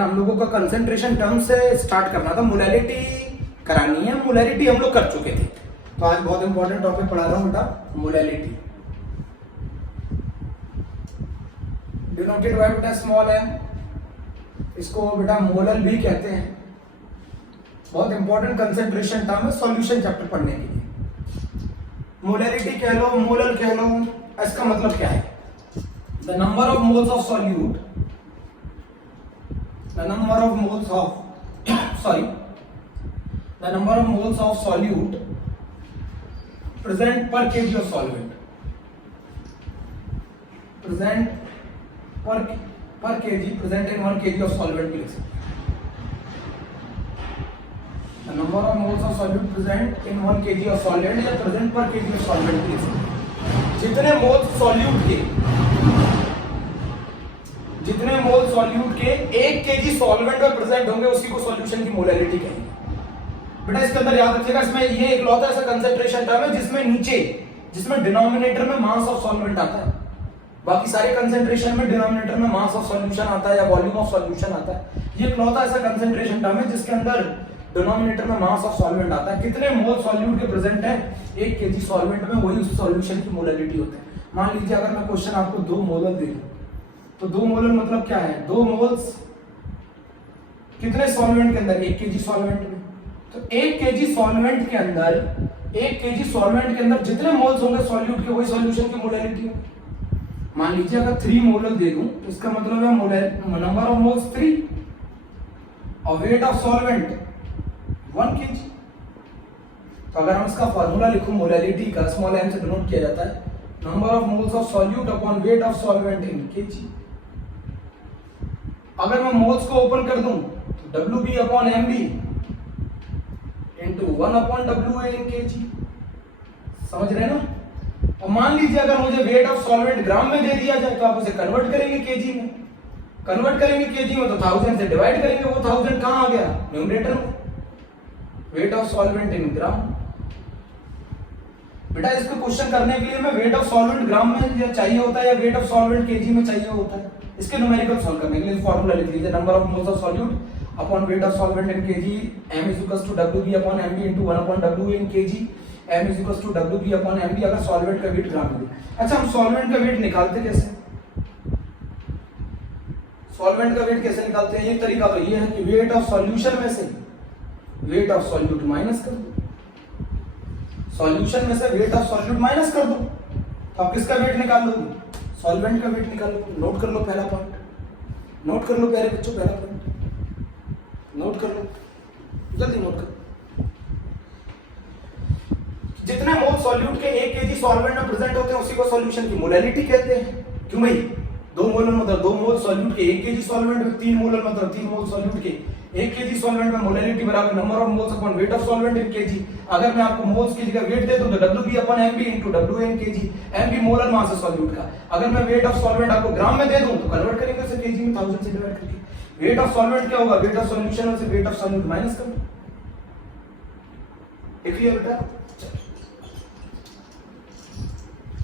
हम लोगों का कंसंट्रेशन टर्म से स्टार्ट करना था, मोलैलिटी करानी है। मोलैलिटी हम लोग कर चुके थे, तो आज बहुत इंपॉर्टेंट टॉपिक पढ़ा रहा हूं बेटा, मोलैलिटी। डिनोटेड बाय बेटा स्मॉल m, इसको बेटा मोलल भी कहते हैं। बहुत इंपॉर्टेंट कंसंट्रेशन टर्म है सॉल्यूशन चैप्टर पढ़ने के लिए। मोलैलिटी कह लो, मोलल कह लो, इसका मतलब क्या है? The number of moles of solute, the number of moles of solute present per kg of solvent, present per kg, present in 1 kg of solvent भी लिख सकते हैं। the number of moles of solute present in 1 kg of solvent या present per kg of solvent भी लिख सकते हैं। जितने मोल्स सॉल्यूट के 1 केजी सॉल्वेंट में प्रेजेंट होंगे उसी को सॉल्यूशन की मोलैलिटी कहेंगे। बेटा इसके अंदर याद रखिएगा, इसमें ये इकलौता ऐसा कंसंट्रेशन टर्म है जिसमें डिनोमिनेटर में मास ऑफ सॉल्वेंट आता है। बाकी सारे कंसंट्रेशन में डिनोमिनेटर में मास ऑफ सॉल्यूशन आता है या वॉल्यूम ऑफ सॉल्यूशन आता है। ये इकलौता ऐसा कंसंट्रेशन टर्म है जिसके अंदर डिनोमिनेटर में मास ऑफ सॉल्वेंट आता है। कितने मोल सॉल्यूट के प्रेजेंट है 1 केजी सॉल्वेंट में, वही उस सॉल्यूशन की मोलैलिटी होता है। मान लीजिए अगर मैं क्वेश्चन आपको 2 मोलर दे दूं, तो 2 मोलर मतलब क्या है? 2 मोल्स कितने सॉल्वेंट के अंदर? 1 केजी सॉल्वेंट में। तो 1 केजी सॉल्वेंट के अंदर जितने मोल्स होंगे सॉल्यूट के, वही सॉल्यूशन की मोलैलिटी होगी। मान लीजिए अगर 3 मोलर दे दूं तो इसका मतलब है नंबर ऑफ मोल्स 3 और वेट ऑफ सॉल्वेंट 1 केजी। तो अगर हम इसका फार्मूला लिखूं मोलैलिटी का, स्मॉल m से डिनोट किया जाता है number of moles of solute upon weight of solvent in KG. अगर मैं मोल्स को ओपन कर दूं तो WB upon MB into 1 upon WA इन केजी। समझ रहे हैं ना? और मान लीजिए अगर मुझे वेट ऑफ सॉल्वेंट ग्राम में दे दिया जाए तो आप उसे कन्वर्ट करेंगे केजी में। तो 1000 से डिवाइड करेंगे, वो 1000 कहां आ गया? न्यूमरेटर में। वेट ऑफ सॉल्वेंट इन ग्राम। बेटा इसको क्वेश्चन करने के लिए मैं वेट ऑफ सॉल्वेंट ग्राम में चाहिए होता है या वेट ऑफ सॉल्वेंट केजी में चाहिए होता है? इसके न्यूमेरिकल सॉल्व करने के लिए फार्मूला लिख लीजिए, number of moles of solute upon weight of solvent in KG, m = WB upon MB * 1 upon WA in KG, m = WB upon MB अगर सॉल्वेंट का वेट ग्राम में। अच्छा, हम सॉल्वेंट का वेट निकालते कैसे? सॉल्वेंट का वेट कैसे निकालते हैं? ये तरीका तो ये है कि वेट ऑफ सॉल्यूशन में से वेट ऑफ सॉल्यूट माइनस कर दो। सॉल्यूशन में से वेट ऑफ सॉल्यूट माइनस कर दो तो आप किसका वेट निकाल लोगे? सॉल्वेंट का वेट निकाल लो। नोट कर लो पहला पॉइंट, नोट कर लो प्यारे बच्चों, पहला पॉइंट नोट कर लो, जल्दी नोट करो। जितने मोल सॉल्यूट के 1 केजी सॉल्वेंट में प्रेजेंट होते हैं उसी को सॉल्यूशन की मोलैलिटी कहते हैं। क्यों भाई? 2 मोलर मतलब 2 मोल सॉल्यूट के 1 केजी सॉल्वेंट में, 3 मोलर मतलब 3 मोल सॉल्यूट के 1 केजी सॉल्वेंट में मोलैलिटी बराबर number of moles upon weight of solvent in KG. अगर मैं आपको मोल्स की जगह वेट दे दूं तो WB upon MB into WA इन केजी। MB मोलर मास है सॉल्यूट का। अगर मैं वेट ऑफ सॉल्वेंट आपको ग्राम में दे दूं तो कन्वर्ट करेंगे उसे केजी में 1000 से डिवाइड करके। वेट ऑफ सॉल्वेंट क्या होगा? वेट ऑफ सॉल्यूशन में से वेट ऑफ सॉल्यूट माइनस कर दो। देख लिया बेटा,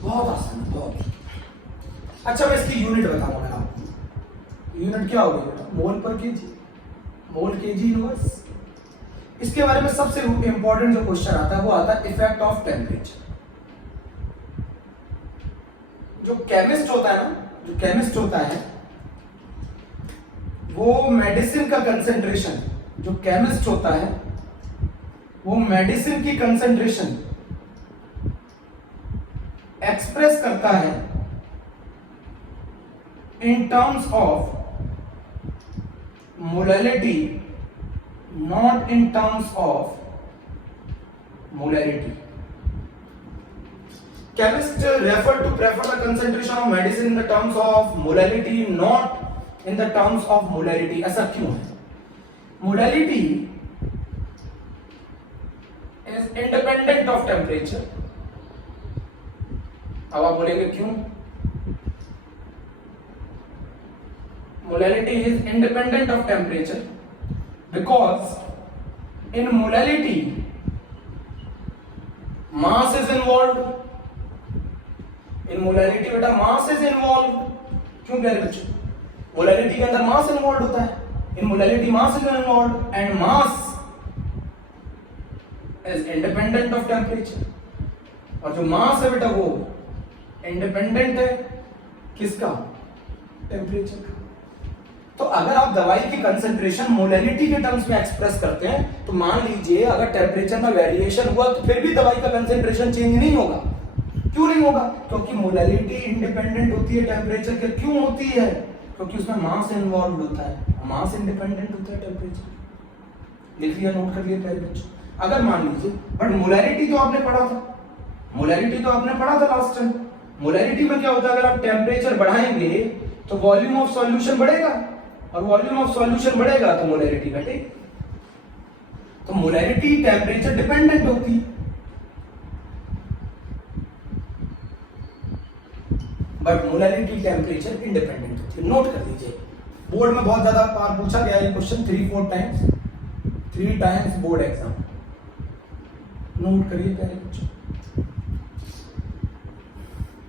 बहुत आसान है, बहुत। अच्छा, मैं इसकी यूनिट बताऊंगा आपको। यूनिट क्या होगी बेटा? मोल पर केजी, मोल केजी इनवर्स। इसके बारे में सबसे इंपॉर्टेंट जो क्वेश्चन आता है वो आता है इफेक्ट ऑफ टेम्परेचर। जो केमिस्ट होता है वो मेडिसिन का कंसंट्रेशन, जो केमिस्ट होता है वो मेडिसिन की कंसंट्रेशन एक्सप्रेस करता है in terms of molality, not in terms of molarity. Chemists prefer the concentration of medicine in the terms of molality, not in the terms of molarity. ऐसा क्यों है? Molality is independent of temperature. अब आप बोलेंगे क्यों? Molality is independent of temperature because in molality mass is involved. In molality बेटा mass is involved. क्यों कह रहे बच्चों? मोलैलिटी के अंदर मास इन्वॉल्व होता है। In molality, mass is involved, and mass is independent of temperature. और जो मास है बेटा वो इंडिपेंडेंट है किसका? टेम्परेचर का। तो अगर आप दवाई की कंसंट्रेशन मोलैलिटी के टर्म्स में एक्सप्रेस करते हैं तो मान लीजिए अगर टेम्परेचर में वेरिएशन हुआ तो फिर भी दवाई का कंसंट्रेशन चेंज नहीं होगा। क्यों नहीं होगा? क्योंकि मोलैलिटी इंडिपेंडेंट होती है टेम्परेचर के। क्यों होती है? क्योंकि उसमें मास इन्वॉल्व होता है। मास इंडिपेंडेंट होता है टेम्परेचर। लिख लिया, नोट कर लिया प्यारे बच्चों। अगर मान लीजिए, बट मोलैलिटी तो आपने पढ़ा था, मोलैलिटी तो आपने पढ़ा था लास्ट टाइम। मोलैलिटी में क्या होता है? अगर आप टेम्परेचर बढ़ाएंगे तो वॉल्यूम ऑफ सॉल्यूशन बढ़ेगा, और वॉल्यूम ऑफ सॉल्यूशन बढ़ेगा तो मोलैलिटी घटेगी। तो मोलैलिटी टेम्परेचर डिपेंडेंट होती है, बट मोलैलिटी टेम्परेचर इंडिपेंडेंट होती है। नोट कर लीजिए, बोर्ड में बहुत ज्यादा बार पूछा गया ये question, 3-4 times, 3 times board exam. Note करिए प्यारे बच्चों।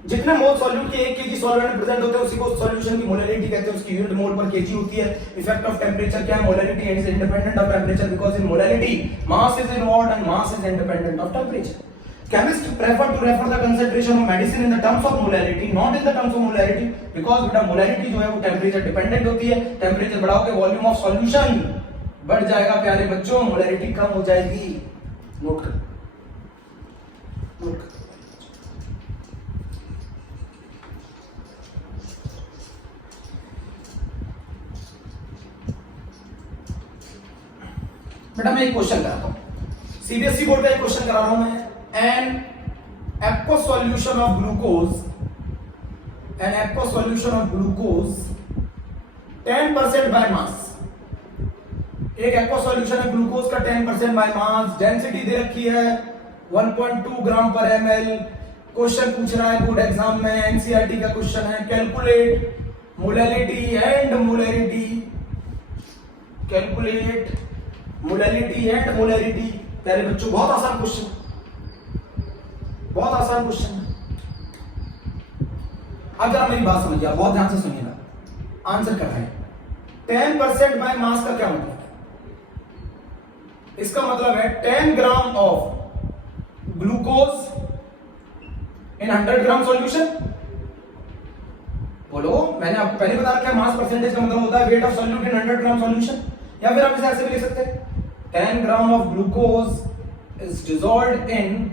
जितने मोल सॉल्यूट के 1 केजी सॉल्वेंट में प्रेजेंट होते हैं उसी को सॉल्यूशन की मोलैलिटी कहते हैं। उसकी यूनिट मोल पर केजी होती है। इफेक्ट ऑफ टेम्परेचर क्या है? Molality is independent of temperature because in molality mass is involved and mass is independent of temperature. Chemists prefer to refer the concentration of medicine in the terms of molality, not in the terms of molarity, because बेटा molarity जो है वो temperature dependent होती है। Temperature बढ़ाओगे volume of solution बढ़ जाएगा प्यारे बच्चों, मोलैलिटी कम हो जाएगी। नोट कर, नोट कर। बेटा मैं एक क्वेश्चन कराता हूं, सीबीएसई बोर्ड का एक क्वेश्चन करा रहा हूं मैं। An aqueous solution of glucose, an aqueous solution of glucose 10% by mass। एक aqueous solution है ग्लूकोज का 10% by mass, डेंसिटी दे रखी है 1.2 ग्राम पर ml। क्वेश्चन पूछ रहा है बोर्ड एग्जाम में, एनसीईआरटी का क्वेश्चन है, calculate molality and molarity, calculate molality and molarity. प्यारे बच्चों बहुत आसान क्वेश्चन, बहुत आसान क्वेश्चन है। अब जरा मेरी बात समझिए, बहुत ध्यान से सुनिएगा, आंसर कर रहे हैं। 10% बाय मास का क्या मतलब है? इसका मतलब है 10 gram of glucose in 100 gram solution. बोलो, मैंने आपको पहले बता रखा है मास परसेंटेज का मतलब होता है wait of solute in 100 gram solution. या फिर आप इसे ऐसे भी लिख सकते हैं, 10 gram of glucose is dissolved इन,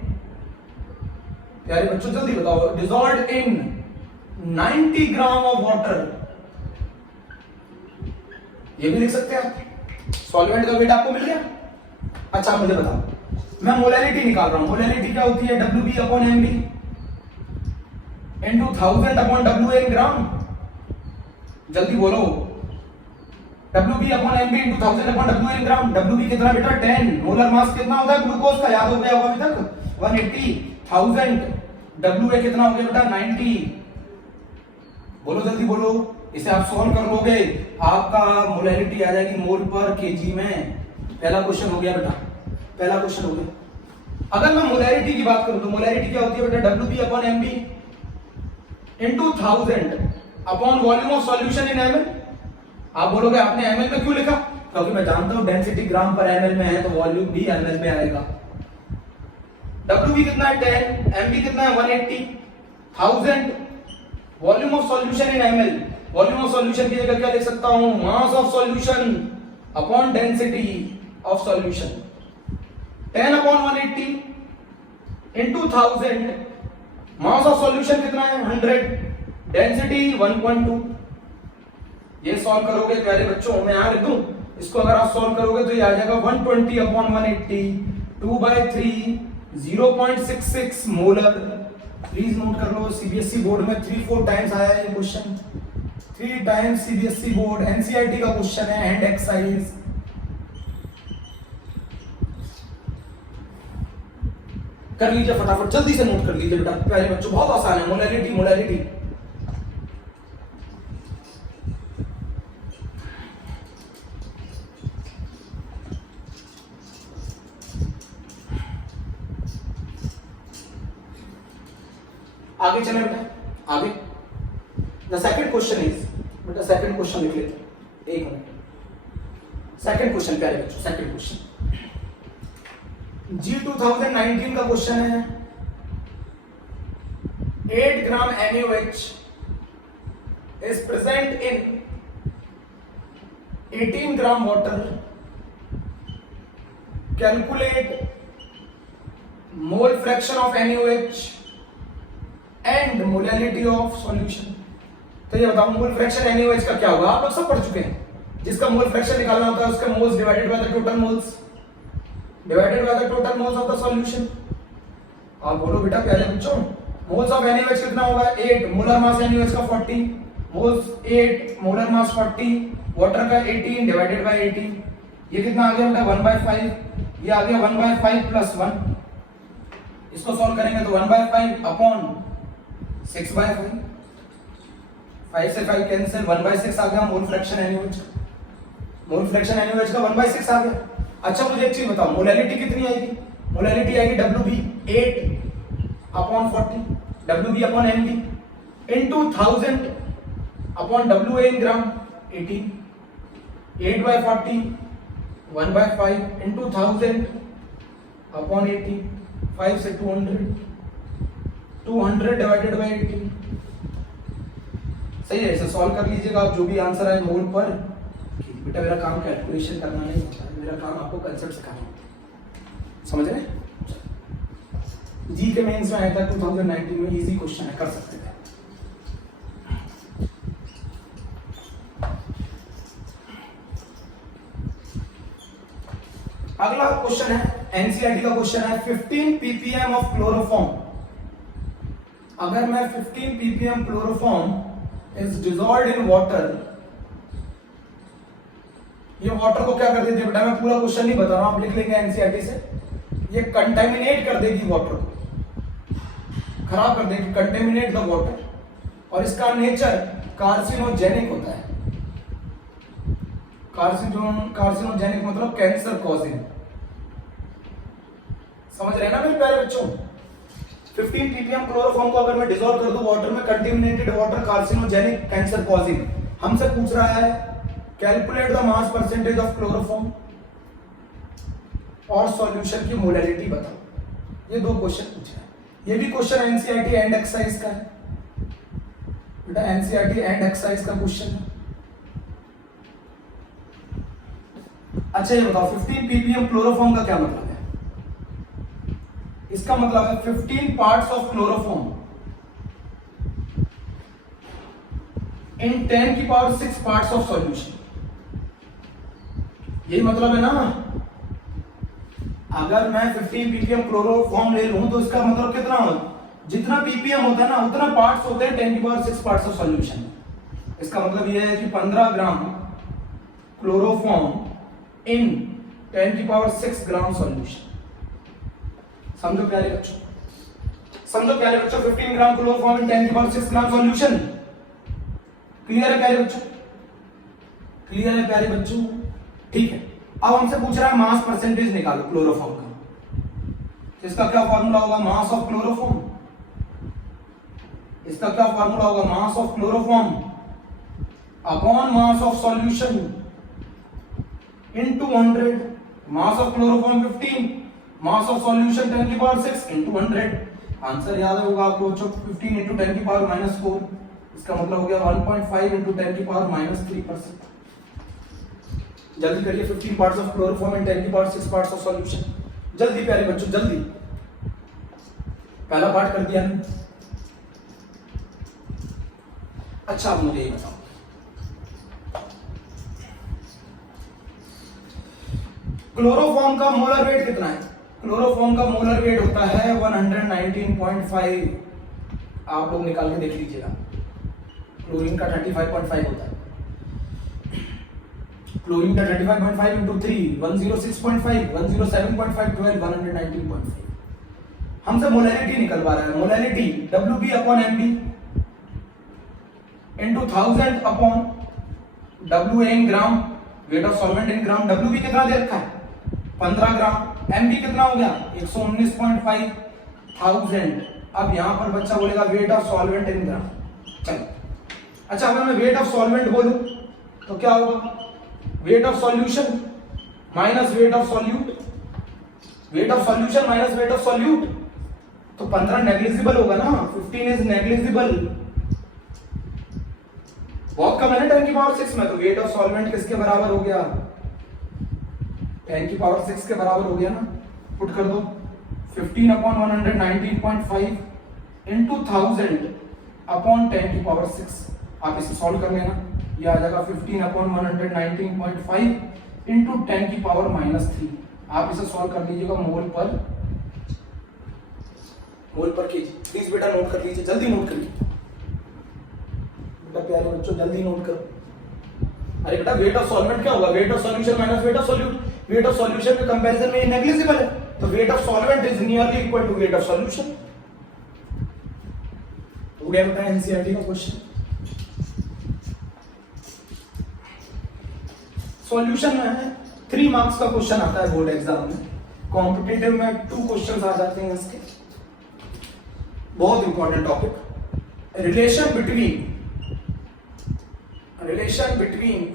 यार बच्चों जल्दी बताओ, dissolved in 90 gram of water. ये भी लिख सकते हैं आप। सॉल्वेंट का वेट आपको मिल गया। अच्छा मुझे बताओ, मैं मोलैलिटी निकाल रहा हूं। मोलैलिटी क्या होती है? WB upon MB into 1000 upon WA इन ग्राम। जल्दी बोलो, WB upon MB into 1000 upon WA इन ग्राम। WB कितना बेटा? 10। मोलर मास कितना होता है ग्लूकोज का? याद हो गया होगा अभी तक, 180। 1000 WA कितना हो गया बेटा? 90। बोलो जल्दी बोलो, इसे आप सॉल्व कर लोगे, आपका मोलैलिटी आ जाएगी मोल पर केजी में। पहला क्वेश्चन हो गया बेटा, पहला क्वेश्चन हो गया। अगर मैं मोलैलिटी की बात करूं तो मोलैलिटी क्या होती है बेटा? WB upon MB into 1000 upon volume of solution in ml। आप बोलोगे आपने ml में क्यों लिखा? क्योंकि मैं जानता हूं डेंसिटी ग्राम पर ml में है तो वॉल्यूम भी ml में आएगा। WB कितना है? 10, MB कितना है? 180, 1000 volume of solution in ml। Volume of solution की जगह क्या लिख सकता हूं? Mass of solution upon density of solution. 10 upon 180 into 1000, mass of solution कितना है? 100, डेंसिटी 1.2। ये सॉल्व करोगे प्यारे बच्चों, मैं यहां लिख दूं इसको, अगर आप सॉल्व करोगे तो ये आ जाएगा 120 अपॉन 180, 2/3, 0.66 मोलर। प्लीज नोट कर लो, सीबीएसई बोर्ड में 3-4 टाइम्स आया है ये question, 3 times CBSE board, NCERT का क्वेश्चन है, हैंड एक्सरसाइज। कर लीजिए फटाफट, जल्दी से नोट कर लीजिए बेटा प्यारे बच्चों, बहुत आसान है। मोलैलिटी, मोलैलिटी आगे चले बेटा, आगे। द सेकंड क्वेश्चन इज, बेटा सेकंड क्वेश्चन लिख लेते हैं, एक मिनट। सेकंड क्वेश्चन प्यारे बच्चों, सेकंड क्वेश्चन जी 2019 का क्वेश्चन है 8 ग्राम NaOH is present in 18 gram water. Calculate mole fraction of NaOH and molality of solution. तो ये बताओ मोल फ्रैक्शन NaOH का क्या होगा? आप लोग सब पढ़ चुके हैं। जिसका मोल फ्रैक्शन निकालना होता है उसका moles divided by the total moles divided by the total moles of the solution. आप बोलो बेटा प्यारे बच्चों, मोल्स ऑफ NaOH कितना होगा? 8, मोलर मास NaOH का 40, मोल्स 8, मोलर मास 40, वाटर का 18 डिवाइडेड बाय 18, ये कितना आ गया बेटा 1/5, ये आ गया 1/5 प्लस 1। इसको सॉल्व करेंगे तो 1/5 अपॉन 6/5, 5 से 5 कैंसिल, 1/6 आ गया mole fraction NaOH। Mole fraction NaOH का 1/6 आ गया। अच्छा मुझे एक चीज बताओ, मोलैलिटी कितनी आएगी? मोलैलिटी आएगी WB 8 upon 40, WB upon MB into 1000 upon WA इन ग्राम 18, 8/40 1/5 इनटू 1000 अपॉन 80, 5 से 200 डिवाइडेड बाय 80। सही है, इसे सॉल्व कर लीजिएगा आप, जो भी आंसर आए मोल पर। बेटा मेरा काम कैलकुलेशन करना नहीं होता है, मेरा काम आपको कंसेप्ट सिखाना होता है, समझ रहे? जी के मेंस में आया था 2019 में, इजी क्वेश्चन है, कर सकते हैं। अगला क्वेश्चन है एनसीईआरटी का क्वेश्चन है 15 ppm ऑफ क्लोरोफॉर्म। अगर मैं 15 ppm chloroform is dissolved in water, ये वाटर को क्या कर देती है बेटा? मैं पूरा क्वेश्चन नहीं बता रहा हूं, आप लिख लेंगे एनसीईआरटी से। ये कंटेमिनेट कर देगी वाटर को, खराब कर देगी, कंटेमिनेट द वाटर, और इसका नेचर कार्सिनोजेनिक होता है। कार्सिनोजेनिक मतलब कैंसर कॉजिंग। समझ रहे हैं ना मेरे प्यारे बच्चों? 15 ppm क्लोरोफॉर्म को अगर मैं डिसॉल्व कर दूं वाटर में, contaminated water, carcinogenic, cancer causing, हमसे पूछ रहा है calculate the mass percentage of chloroform और सॉल्यूशन की मोलैलिटी बताओ। ये दो क्वेश्चन पूछे हैं। ये भी क्वेश्चन एनसीईआरटी एंड एक्सरसाइज का है बेटा, एनसीईआरटी एंड एक्सरसाइज का क्वेश्चन है। अच्छा ये बताओ 15 ppm क्लोरोफॉर्म का क्या मतलब है? इसका मतलब है 15 parts of chloroform in 10⁶ parts of solution. यही मतलब है ना। अगर मैं 15 ppm क्लोरोफॉर्म ले लूं तो इसका मतलब कितना हो, जितना ppm होता है ना उतना पार्ट्स होते हैं 10⁶ पार्ट्स ऑफ सॉल्यूशन। इसका मतलब यह है कि 15 gram chloroform in 10⁶ gram solution. समझो प्यारे बच्चों, समझो प्यारे बच्चों, 15 gram chloroform in 10⁶ gram solution. Clear है प्यारे बच्चों? क्लियर है प्यारे बच्चों? ठीक है। अब हमसे पूछ रहा है मास परसेंटेज निकालो क्लोरोफॉर्म का। तो इसका क्या फॉर्मूला होगा? Mass of chloroform. इसका क्या फॉर्मूला होगा? Mass of chloroform upon mass of solution into 100। Mass of chloroform 15, mass of solution 10⁶ into 100। Answer याद होगा आपको बच्चों, 15 इनटू 10⁻⁻4। इसका मतलब हो गया 1.5 इनटू 10⁻³ जल्दी करिए। 15 parts of chloroform in 10⁶ parts of solution. जल्दी प्यारे बच्चों जल्दी। पहला पार्ट कर दिया हमने। अच्छा अब मुझे ये बताओ, क्लोरोफॉर्म का मोलर वेट कितना है? क्लोरोफॉर्म का मोलर वेट होता है 119.5। आप लोग निकाल के देख लीजिएगा। क्लोरीन का 35.5 होता है। क्लोरीन का 35.5 इंटू 3 106.5, 107.5, 12, 119.5। हमसे मोलैलिटी निकलवा रहा है। Molality WB upon MB into 1000 upon WA in gram, weight of solvent in gram. WB कितना दे रखा है? 15 ग्राम। MB कितना हो गया? 119.5 1000। अब यहां पर बच्चा बोलेगा वेट ऑफ सॉल्वेंट इन ग्राम। चलो अच्छा, अगर मैं वेट ऑफ सॉल्वेंट बोलूं तो क्या होगा? Weight of solution minus weight of solute, weight of solution minus weight of solute, तो 15 नेग्लिजिबल होगा ना, 15 इज नेग्लिजिबल, बहुत कम है ना 10 की पावर 6 में, तो वेट ऑफ सॉल्वेंट किसके बराबर हो गया, 10 की पावर 6 के बराबर हो गया ना, पुट कर दो 15 अपॉन 119.5 इंटू 1000 अपॉन 10 की पावर 6, आप इसे सॉल्व कर लेना, ये आ जाएगा 15 अपॉन 119.5 इंटू 10 की पावर -3, आप इसे सॉल्व कर लीजिएगा मोल पर केजी। प्लीज बेटा नोट कर लीजिए, जल्दी नोट करिए बेटा, प्यारे बच्चों जल्दी नोट करो। अरे बेटा वेट ऑफ सॉल्वेंट क्या होगा, weight of solution minus weight of solute, weight of solution के कंपैरिजन में ये नेग्लिजिबल है, तो weight of solvent is nearly equal to weight of solution. हो गया बेटा एनसीईआरटी का क्वेश्चन। सॉल्यूशन में है 3 मार्क्स का क्वेश्चन आता है बोर्ड एग्जाम में, कॉम्पिटिटिव में 2 क्वेश्चंस आ जाते हैं इसके, बहुत important topic, relation between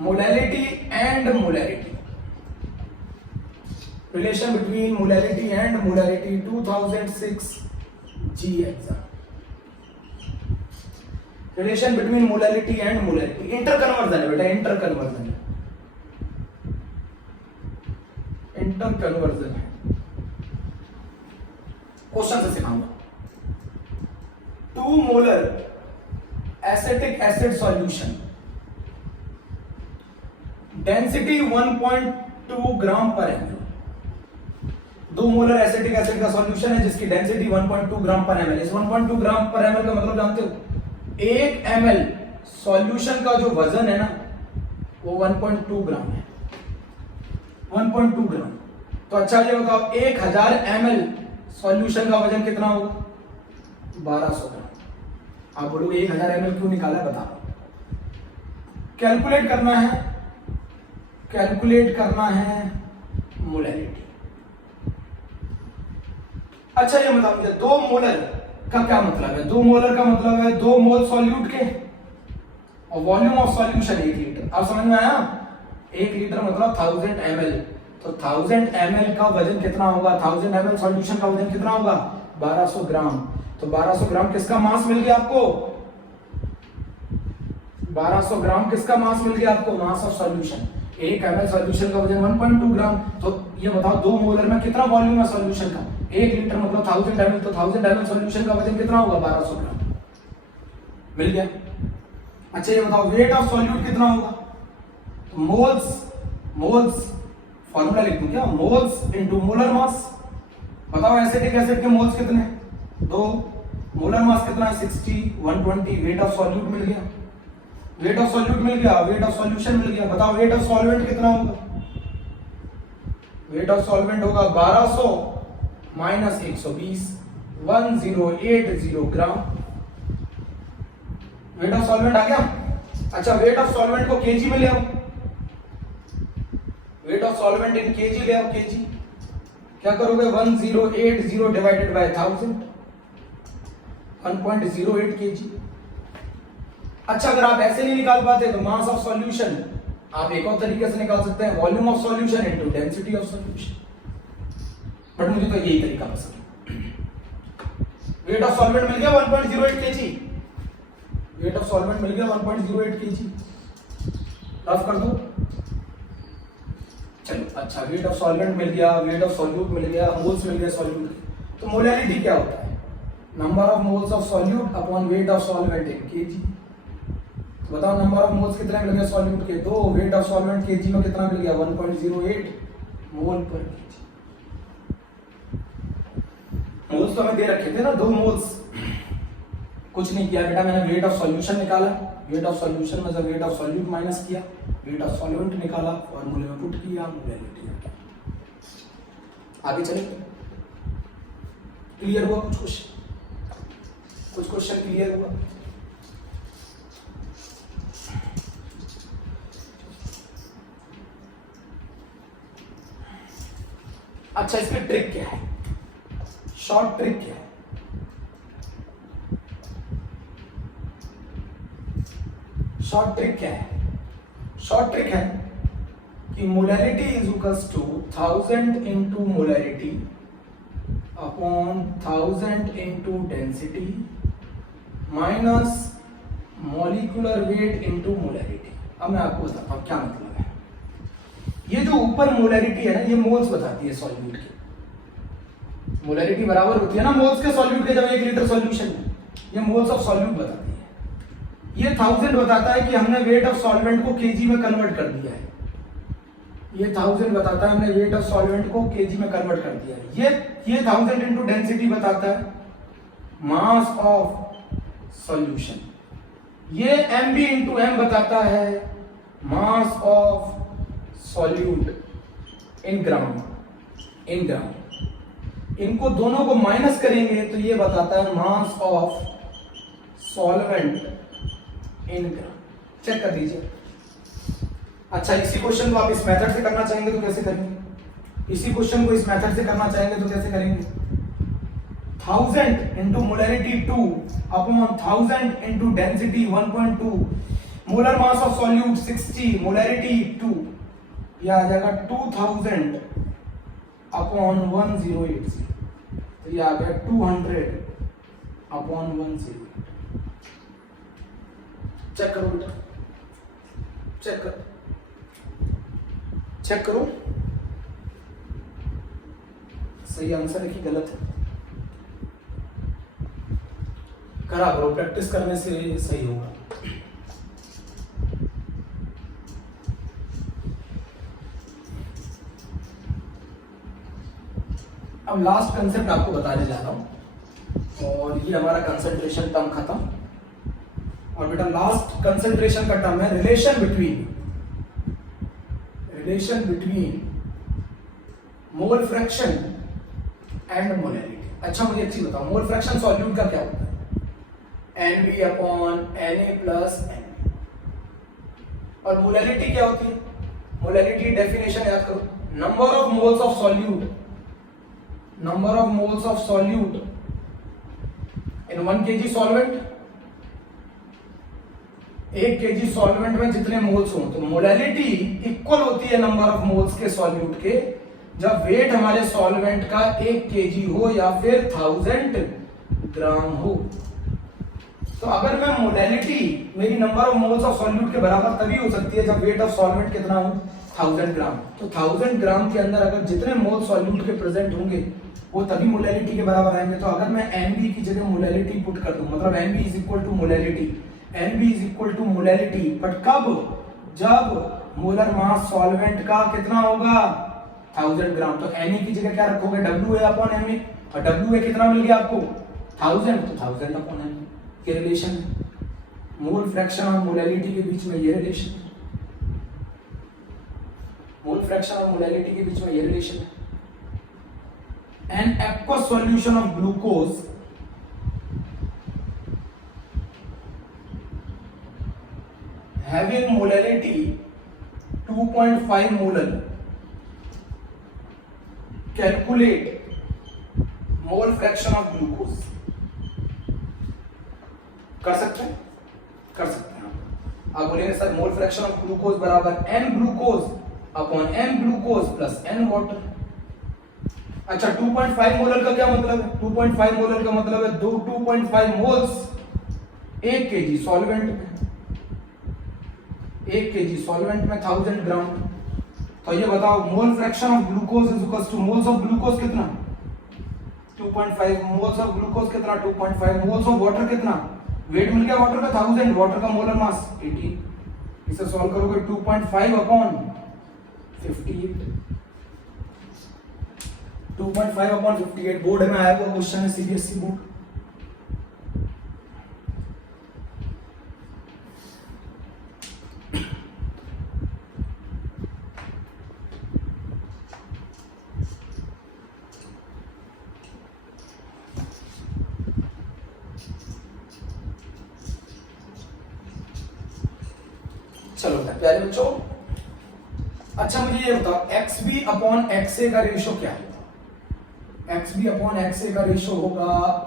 molality and molarity, relation between molality and molarity 2006 JEE exam, relation between molality and molarity, inter conversion है बेटा, इंटर कन्वर्जन है। क्वेश्चन से सिखाऊंगा, 2 molar acetic acid solution, density 1.2 gram पर एमएल, 2 मोलर एसिटिक एसिड का solution है जिसकी density 1.2 gram पर एमएल, इस 1.2 ग्राम पर एमएल का मतलब जानते हो, 1 ml सॉल्यूशन का जो वजन है ना वो 1.2 ग्राम है, 1.2 ग्राम। तो अच्छा ये बताओ 1000 ml सॉल्यूशन का वजन कितना होगा, 1200 ग्राम। आप बोलोगे 1000 ml क्यों निकाला, बताओ। कैलकुलेट करना है मोलैरिटी। अच्छा ये बताओ मुझे 2 मोलर का क्या मतलब है, 2 मोलर का मतलब है 2 मोल सॉल्यूट के और वॉल्यूम ऑफ सॉल्यूशन 1 लीटर। अब समझ में आया, 1 लीटर मतलब 1000 ml, तो 1000 ml का वजन कितना होगा, 1000 ml सॉल्यूशन का वजन कितना होगा, 1200 ग्राम। तो 1200 ग्राम किसका मास मिल गया आपको, 1200 ग्राम किसका मास मिल गया आपको, mass of solution. 1 ml solution का वजन 1.2 ग्राम, तो ये बताओ 2 मोलर में कितना वॉल्यूम है सॉल्यूशन का, 1 लीटर मतलब 1000 ml, तो 1000 ml सॉल्यूशन का वजन कितना होगा, 1200 ग्राम। मिल गया। अच्छा ये बताओ वेट ऑफ सॉल्यूट कितना होगा, मोल्स फॉर्मूला लिख दूं क्या, मोल्स इनटू मोलर मास। बताओ एसिटिक एसिड के मोल्स कितने, 2, मोलर मास कितना है 60, 120, वेट ऑफ सॉल्यूट मिल गया, वेट ऑफ सॉल्यूट मिल गया, वेट ऑफ सॉल्यूशन मिल गया। बताओ वेट ऑफ सॉल्वेंट कितना होगा, वेट ऑफ सॉल्वेंट होगा 1200 minus 120, 1080 gram. Weight of solvent आ गया। अच्छा वेट ऑफ सॉल्वेंट को केजी में ले आओ, weight of solvent in KG ले आओ, केजी क्या करोगे, 1080 डिवाइडेड बाय 1000, 1.08 केजी। अच्छा अगर आप ऐसे नहीं निकाल पाते तो मास ऑफ सॉल्यूशन आप एक और तरीके से निकाल सकते हैं, volume of solution into density of solution, but मुझे तो यही तरीका पसंद है। वेट ऑफ सॉल्वेंट मिल गया 1.08 केजी, वेट ऑफ सॉल्वेंट मिल गया 1.08 केजी, रफ कर दो। चलो अच्छा वेट ऑफ सॉल्वेंट मिल गया, वेट ऑफ सॉल्यूट मिल गया, मोल्स मिल गया सॉल्यूट, तो मोलैरिटी क्या होता है, number of moles of solute upon weight of solvent in KG. बताओ नंबर ऑफ मोल्स कितने मिल गए सॉल्यूट के, 2, वेट ऑफ सॉल्वेंट केजी में कितना मिल गया, 1.08 मोल पर केजी। मोल्स तो हमें दे रखे थे ना, 2 मोल्स, कुछ नहीं किया बेटा, मैंने वेट ऑफ सॉल्यूशन निकाला, वेट ऑफ सॉल्यूशन में से वेट ऑफ सॉल्यूट माइनस किया, वेट ऑफ सॉल्वेंट निकाला, फॉर्मूले में पुट किया, मोलैरिटी आ गया। आगे चलेंगे, क्लियर हुआ कुछ क्वेश्चन क्लियर हुआ। अच्छा इसकी ट्रिक क्या है, शॉर्ट ट्रिक क्या है, शॉर्ट ट्रिक क्या है, शॉर्ट ट्रिक है कि molarity is equals to 1000 into molarity upon 1000 into density minus molecular weight into molarity. अब मैं आपको बताता हूँ क्या मतलब है। ये जो ऊपर मोलैरिटी है ना, ये मोल्स बताती है सॉल्यूट की। मोलैरिटी बराबर होती है ना मोल्स के सॉल्यूट के, जब 1 लीटर सॉल्यूशन में, ये मोल्स ऑफ सॉल्यूट बताती है। ये 1000 बताता है कि हमने वेट ऑफ सॉल्वेंट को केजी में कन्वर्ट कर दिया है। ये 1000 बताता है हमने वेट ऑफ सॉल्वेंट को केजी में कन्वर्ट कर दिया है। ये 1000 इंटू डेंसिटी बताता है मास ऑफ सॉल्यूशन। ये mb इंटू m बताता है मास ऑफ सॉल्यूट इन ग्राम। इनको दोनों को माइनस करेंगे तो ये बताता है mass of solvent in gram. Check कर दीजिए। अच्छा, इसी क्वेश्चन को आप इस मेथड से करना चाहेंगे तो कैसे करेंगे? इसी क्वेश्चन को इस मेथड से करना चाहेंगे तो कैसे करेंगे? 1000 into molarity 2 upon 1000 into density 1.2, molar mass of solute 60, molarity 2, यह आ जाएगा 2000 अपॉन 1080, तो ये आ गया 200 अपॉन 108। चेक करो बेटा, चेक करो सही आंसर है कि गलत है। करा करो, प्रैक्टिस करने से सही होगा। अब लास्ट कंसेप्ट आपको बताने जा रहा हूं और ये हमारा कंसंट्रेशन टर्म खत्म। और बेटा लास्ट कंसंट्रेशन का टर्म है relation between mole fraction and molarity. अच्छा मुझे एक चीज बताओ, मोल फ्रैक्शन सॉल्यूट का क्या होता है? NB upon Na plus Nb। और मोलैरिटी क्या होती है? मोलैरिटी डेफिनेशन याद करो, number of moles of solute in 1 kg solvent. 1 kg solvent में जितने मोल्स हो, तो मोलैरिटी इक्वल होती है नंबर ऑफ मोल्स के सॉल्यूट के, जब वेट हमारे सॉल्वेंट का 1 kg हो या फिर 1000 ग्राम हो। तो अगर मैं मोलैरिटी मेरी number of moles of solute के बराबर तभी हो सकती है जब वेट ऑफ सॉल्वेंट कितना हो? 1000 ग्राम। तो 1000 ग्राम के अंदर अगर जितने मोल सॉल्यूट के प्रेजेंट होंगे वो तभी मोलैरिटी के बराबर आएंगे। तो अगर मैं NB की जगह मोलैरिटी पुट कर दूं, मतलब NB is equal to molarity, but कब? जब मोलर मास सॉल्वेंट का कितना होगा? 1000 ग्राम। तो Na की जगह क्या रखोगे? WA अपॉन Ma, और WA कितना मिल गया आपको? 1000, तो 1000 अपॉन Ma। ये रिलेशन है मोल फ्रैक्शन और मोलैरिटी के बीच में, ये रिलेशन है मोल फ्रैक्शन और मोलैरिटी के बीच में, ये रिलेशन है। An aqueous solution of glucose having molarity 2.5 molar, calculate mole fraction of glucose। कर सकते हैं आप बोलेंगे sir mole fraction of glucose बराबर N glucose upon M glucose plus N water. अच्छा 2.5 मोलर का क्या मतलब है? 2.5 मोलर का मतलब है 2.5 मोल्स 1 kg सॉल्वेंट में, 1 kg सॉल्वेंट में 1000 ग्राम। तो ये बताओ mole fraction of glucose is equal two moles of glucose कितना? 2.5 मोल्स ऑफ ग्लूकोज कितना? 2.5 मोल्स ऑफ वाटर कितना? वेट मिल गया वाटर का 1000, वाटर का मोलर मास 80। इसे सॉल्व करोगे 2.5 अपॉन 58, 2.5 अपॉन 58 बोर्ड में आया हुआ क्वेश्चन है, CBSE बोर्ड। चलो प्यारे बच्चों, अच्छा मुझे ये बताओ XB अपॉन XA का रेशो क्या है? XB अपॉन XA का रेशो होगा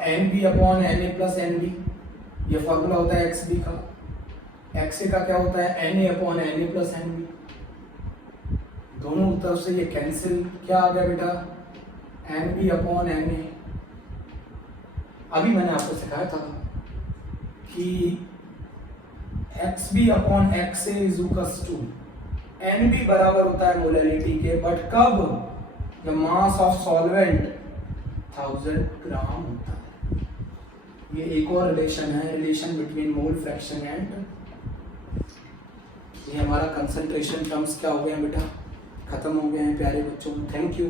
NB upon Na plus NB। ये फॉर्मूला होता है XB का। XA का क्या होता है? Na upon Na plus NB। दोनों तरफ से ये कैंसिल, क्या आ गया बेटा, NB अपॉन NA। अभी मैंने आपको सिखाया था कि XB upon XA is equals to NB बराबर होता है मोलैलिटी के, बट कब, the mass of solvent 1000 gram होता है। ये एक और रिलेशन है, relation between mole fraction and, ये हमारा कंसंट्रेशन टर्म्स क्या हो गया बेटा, खत्म हो गए हैं प्यारे बच्चों। Thank you.